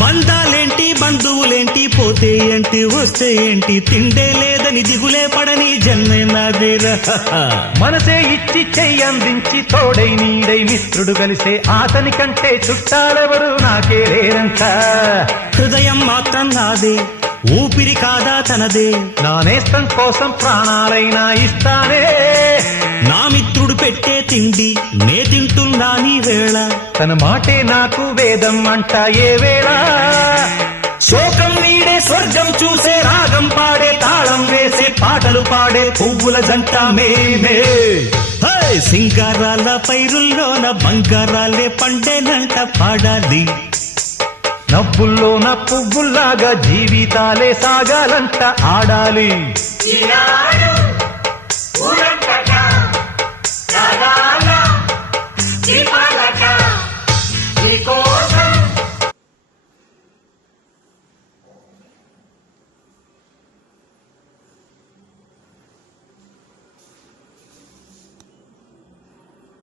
బంధాలేంటి బంధువులేంటి పోతే ఏంటి వస్తే ఏంటి తిండే లేదని దిగులే పడని జన్మే నాదేరా. మనసే ఇచ్చి చెయ్యందించి తోడై నీడై మిత్రుడు కలిసే అతని కంటే చుట్టాలెవరు నాకే లేరంట. హృదయం మాత్రం నాదే, ఊపిరి కాదా తనదే, నా నేస్తం కోసం ప్రాణాలైనా ఇస్తానే. నా మిత్రుడు పెట్టే తిండి నే తింటున్నా నీ వేళ, తన మాటే నాకు వేదం అంట ఏ వేళ. శోకం వీడే స్వర్గం చూసే రాగం పాడే తాళం వేసే పాటలు పాడే పువ్వుల జంట మేమే. సింగారాల పైరుల్లోన బంగారాలే పండేనంట పాడాలి. నవ్వుల్లోన పువ్వుల్లాగా జీవితాలే సాగాలంట ఆడాలి. ఈనాడు